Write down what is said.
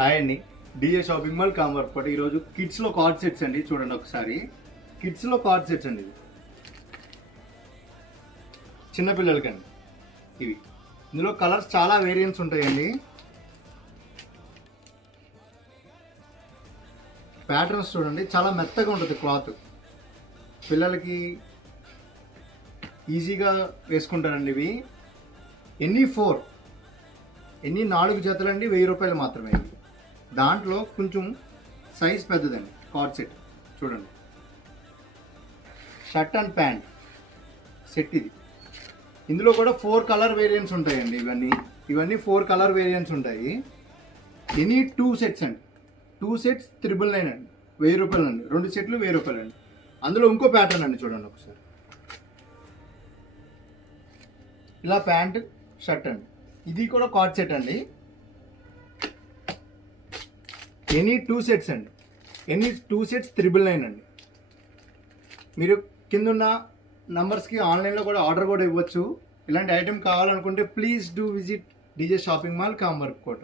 Hi అండి, DJ shopping mall కామర్పేట. ఈరోజు కిడ్స్లో card sets అండి. చూడండి ఒకసారి, కిడ్స్లో కార్డ్ సెట్స్ అండి. ఇది చిన్నపిల్లలకండి. ఇవి ఇందులో కలర్స్ చాలా వేరియంట్స్ ఉంటాయండి. ప్యాటర్న్స్ చూడండి, చాలా మెత్తగా ఉంటుంది క్లాత్. పిల్లలకి ఈజీగా వేసుకుంటారండి. ఇవి ఎన్ని 4 జతలండి, 1000 రూపాయలు మాత్రమే. ఇవి దాంట్లో కొంచెం సైజ్ పెద్దదండి కార్డ్ సెట్. చూడండి, షర్ట్ అండ్ ప్యాంట్ సెట్ ఇది. ఇందులో కూడా 4 కలర్ వేరియంట్స్ ఉంటాయండి. ఇవన్నీ 4 కలర్ వేరియంట్స్ ఉంటాయి. ఎనీ 2 సెట్స్ అండి. 2 సెట్స్ 999 అండి, 1000 రూపాయలు అండి. 2 సెట్లు 1000 రూపాయలు అండి. అందులో ఇంకో ప్యాటర్న్ అండి, చూడండి ఒకసారి. ఇలా ప్యాంట్ షర్ట్ అండి. ఇది కూడా కార్డ్ సెట్ అండి. ఎనీ 2 సెట్స్ అండి. ఎనీ 2 సెట్స్ 999 అండి. మీరు కిందున్న నంబర్స్కి ఆన్లైన్లో కూడా ఆర్డర్ కూడా ఇవ్వచ్చు. ఇలాంటి ఐటెం కావాలనుకుంటే please do visit DJ shopping mall కామర్పేట.